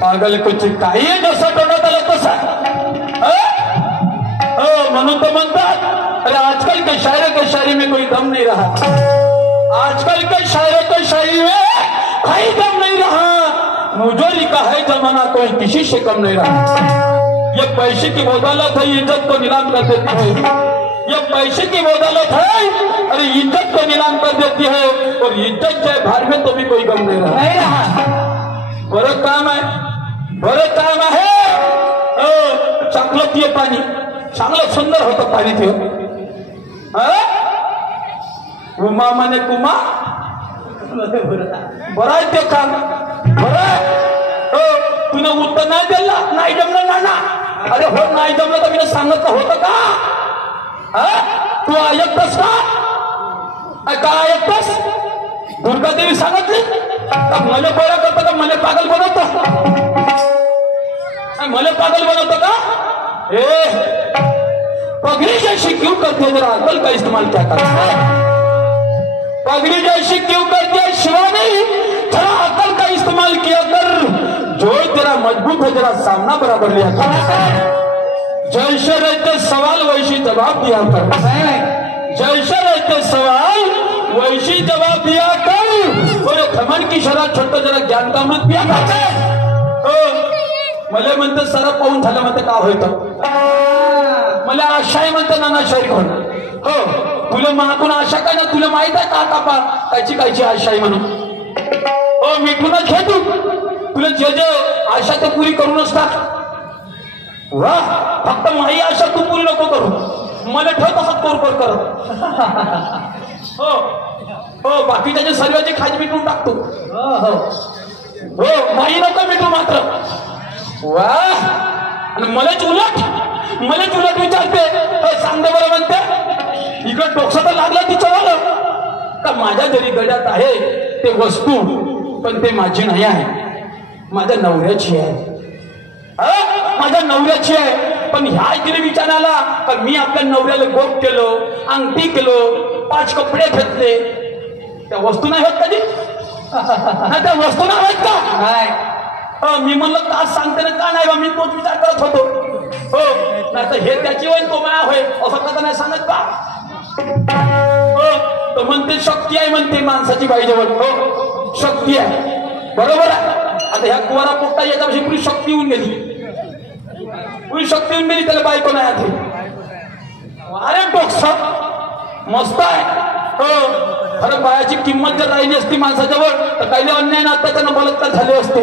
पागल कुछ काही जसं तोंडात आलं तसं म्हणून तो म्हणतात अरे आजकल के शायरों के शायरी में कोई दम नहीं रहा, आजकल के शायरों के शायरी में कोई दम नहीं रहा, मुझे लिखा है जमाना कोई किसी से कम नहीं रहा। ये पैसे की बदौलत है, इज्जत को नीलाम कर देती है, ये पैसे की बदौलत है, अरे इज्जत को नीलाम कर देती है, और इज्जत जाए भार में तो भी कोई गम नहीं रहा। बरं काम आहे, बरं काम आहे, चांगलं पिये पाणी, चांगलं सुंदर होतं पाणी ते, उमा म्हणे कुमा, बरं आहे ते काम, बरं तुला उत्तर नाही दिला, नाही जमलं नाना, अरे हो नाही जमलं तर मी सांगत होतं का? तू ऐकतस का? काय ऐकतस? दुर्गा देवी सांगितली मला बरं करतं का मला पागल बनवतो, मला पागल बनवतो का? पगड़ी जैसी क्यों करते जरा अकल का इस्तेमाल क्या करते हैं? पगड़ी जैसी क्यों करते हैं शिवानी, जरा अकल का इस्तेमाल किया कर, जो तेरा मजबूत है जरा सामना बराबर लिया कर, जैसे रहते सवाल वैसी जवाब दिया कर, जैसे रहते सवाल वैसी जवाब दिया कर, और खमन की शराब छोटं जरा ज्ञान का मत पिया कर। मला म्हणतं सारा पाहून झालं म्हणतं का होतं, मला आशाय म्हणतं नाना शाही कोण हो, तुला मागून आशा काय ना, तुला माहित आहे का कापा कायची कायची आशाई म्हणून, हो मिठूनच घे तू, तुला जे जे आशा तर पुरी करूनच टाक, वा, फक्त माही आशा तू पुरी नको करू, मला ठेव तसंच कोरकोर करत. हो हो, बाकी त्याचे सर्वांचे खाज मिटून टाकतो. हो, माही नको मिटू मात्र. वा, आणि मलाच उलट विचारते, सांग दे बरं म्हणते, इकडं डोकं तर लागलं तिच्यावर का माझ्या जरी गड्यात आहे ते वस्तू, पण ते माझी नाही आहे, माझ्या नवऱ्याची आहे. माझ्या नवऱ्याची आहे. पण ह्या इकडे विचारायला का मी आपल्या नवऱ्याला गोप केलो, अंगठी केलो, 5 कपडे घेतले, त्या वस्तू नाही होत कधी? त्या वस्तू नाही होत का? मी म्हणलं का सांगते ना, का नाही बा, मी तोच विचार करत होतो. हो, नाही तर हे त्याची होईल तो माया होय असं कसा नाही सांगत का? हो, तर म्हणते शक्ती आहे, म्हणते माणसाची बाईजवळ. हो, शक्ती आहे, बरोबर आहे. आता ह्या कुवारा पोट्टा याच्यापाशी पुरी शक्ती होऊन गेली, त्याला बायको नाही आधी. अरे डोक्स मस्त आहे. हो, खरं बायाची किंमत जर राहिली असती माणसाजवळ तर काही अन्याय ना अत्याचार बलात्कार झाले असते.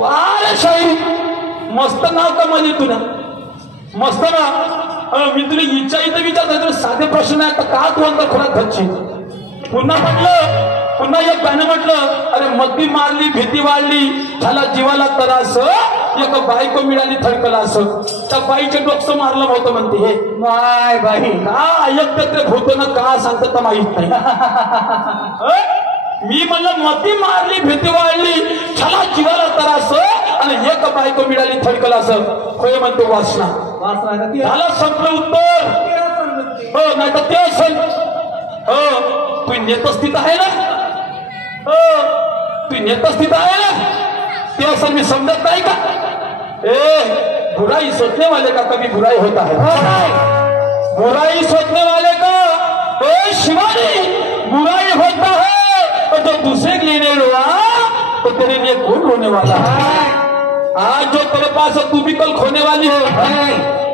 वारे शाही, मस्त नाव का म्हणजे तुला, मस्त ना. मी तुला इच्छा इथं विचारतो, तुला साधे प्रश्न आहे का तू अंतर खोलात धरची. पुन्हा एक गाणं म्हटलं, अरे मद्दी मारली, भीती वाढली, झाला जीवाला त्रास, एक बायको मिळाली थडकला असं. त्या बाईचे डोकं मारलं होतं म्हणते. हे माय बाई का ऐकत होतं ना, का सांगत तर माहित नाही. मी म्हणलं मद्दी मारली, भीती वाढली, झाला जीवाला त्रास, आणि एक बायको मिळाली थडकला असं. होय म्हणते वासना. झालं संपलं उत्तर. हो, नाही तर ते असेल. हो, तू नेतस्थित आहे ना. हो, तू नेतस्थित आहे ना, ते असं मी समजत नाही का? बुराई सोचने वाले का कभी बुराई होता है? बुराई सोचने वाले का शिवानी बुराई होता है, और जो दूसरे के लिए रोआ तो तेरे लिए कौन रोने वाला है? आज जो तेरे पास है तू भी कल खोने वाली है.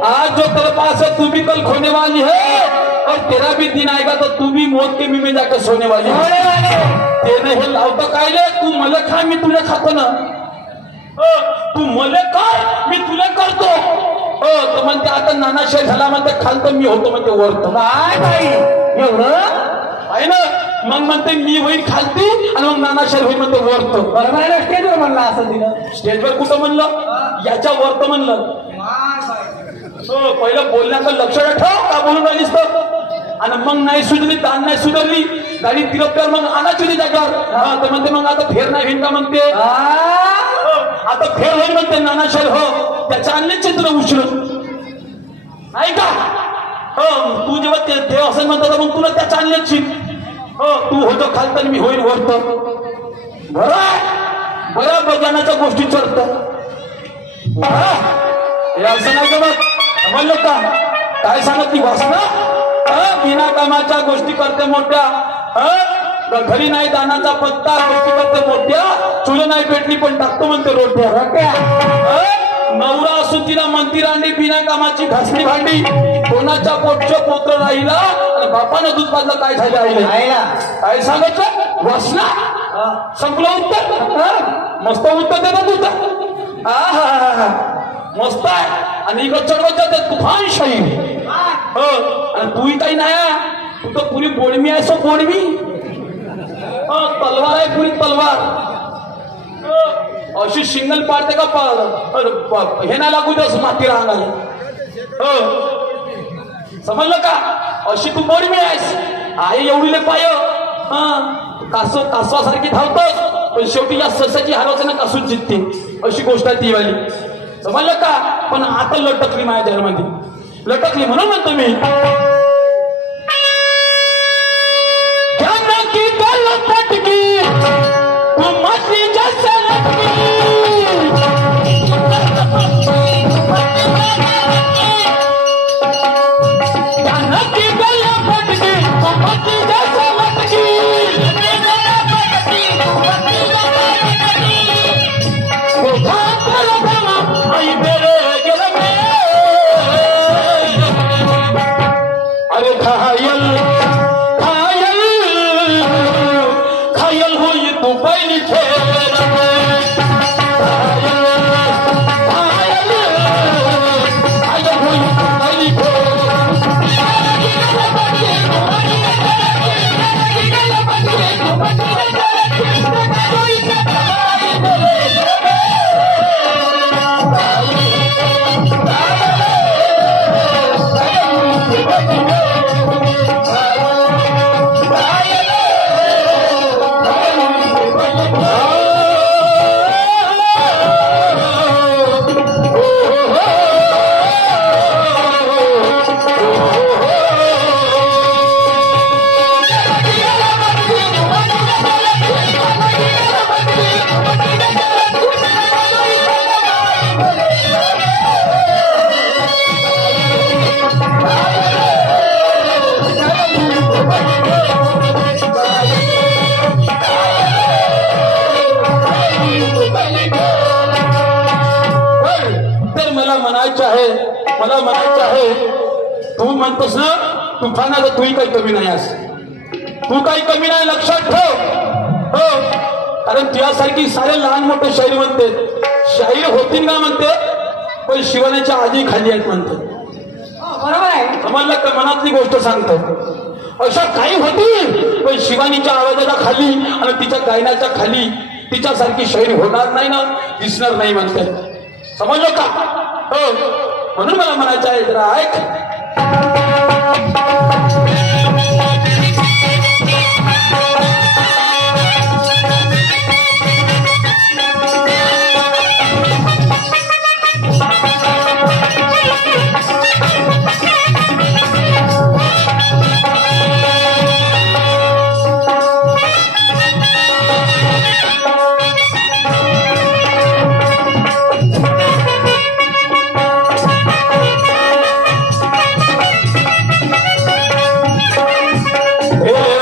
आज जो तेरे पास है तू भी कल खोने वाली है, और तेरा भी दिन आएगा तो तू भी मौत के मुंह में जाकर सोने वाली है. तेने हे लावतं काय ले, तू मला खा मी तुला खातो ना. तू मले कर मी तुला करतो. तर म्हणते आता नानाशय झाला म्हणते, खालतं मी होतो म्हणते वरतो. काय बाई एवढं आहे ना. मग म्हणते मी होईल खालती आणि मग नानाशय होईल म्हणते वरतो. बरोबर आहे ना. स्टेजवर म्हणलं असं दिलं. स्टेजवर कुठं म्हणलं, याच्या वरतो म्हणलं. पहिलं बोलण्याचं लक्ष ठेव, का बोलून राहिलीस तर. आणि मग नाही सुधरली, ताण नाही सुधारली, गाडी तिरपल्यावर मग आणायची होती जागेवर. तर म्हणते मग आता फेर नाही होईल का म्हणते. आता फेर होईल म्हणते नानाशय. हो, त्याच्या आणले चित्र उचलून नाही का. हो, तू जेव्हा ते असं म्हणतात मग तुला त्याच्या आणल्याची. हो, तू होतो खालतं मी होईल वरतो. बरं बघण्याच्या गोष्टी चढत असं नाही का. मग म्हणलं का काय सांगत ती वासना, बिना कामाच्या गोष्टी करते मोठ्या. घरी नाही दानाचा पत्ता, गोष्टी करते मोठ्या. चुलं नाही पेटली पण टाकतो म्हणते रोट्या. नवरा असू तिला मंदिर आणली, बिना कामाची घासणी भांडी. कोणाच्या पोटचं पोत्र राहिला आणि बापानं दूध पाजलं, काय झालं आईला. काय सांगायचं वासना. संपलं उत्तर. मस्त उत्तर देतात तुझं. मस्त आहे. आणि इकडं चढवत जाते तुफान शाही. हो, आणि तूही काही नाही, तू तर पुरी बोडमी आहे. सो बोडमी तलवार आहे, पुरी तलवार. अशी शिंगल पाडते का हे ना लागू दे माती राहणार. हो, समजलं का. अशी तू बोडमी आहेस. आहे एवढीले पाय, कासवासारखी धावतोस, पण शेवटी या ससाची हारवताना कासूच जिंकते. अशी गोष्ट आहे ती वाली. समजलं का. पण आता लटकली माझ्या धर्मामध्ये, लटकली म्हणून म्हणतो मी. की गल पटकी तू मछली जैसे लटकी. की गल पटकी तू मछली जैसे लटकी. आहे, मला म्हणायचं आहे, तू म्हणतोस ना तुफानाचं तूही काही कमी नाही आहेस, तू काही कमी नाही, लक्षात ठेव. हो, कारण तुझ्यासारखी सारे लहान मोठे शाहीर म्हणते, शाहीर होतील ना म्हणते, पण शिवण्याच्या आधी खाली आहेत म्हणते. बरोबर आहे, समजलं का? मनातली गोष्ट सांगतो. अशा काही होती पण शिवानीच्या आवाजाच्या खाली आणि तिच्या गायनाच्या खाली तिच्यासारखी शाहीर होणार नाही ना, दिसणार नाही म्हणते. समजलं का? हो, म्हणून मला म्हणायचं आहे, जरा ऐक. Hey!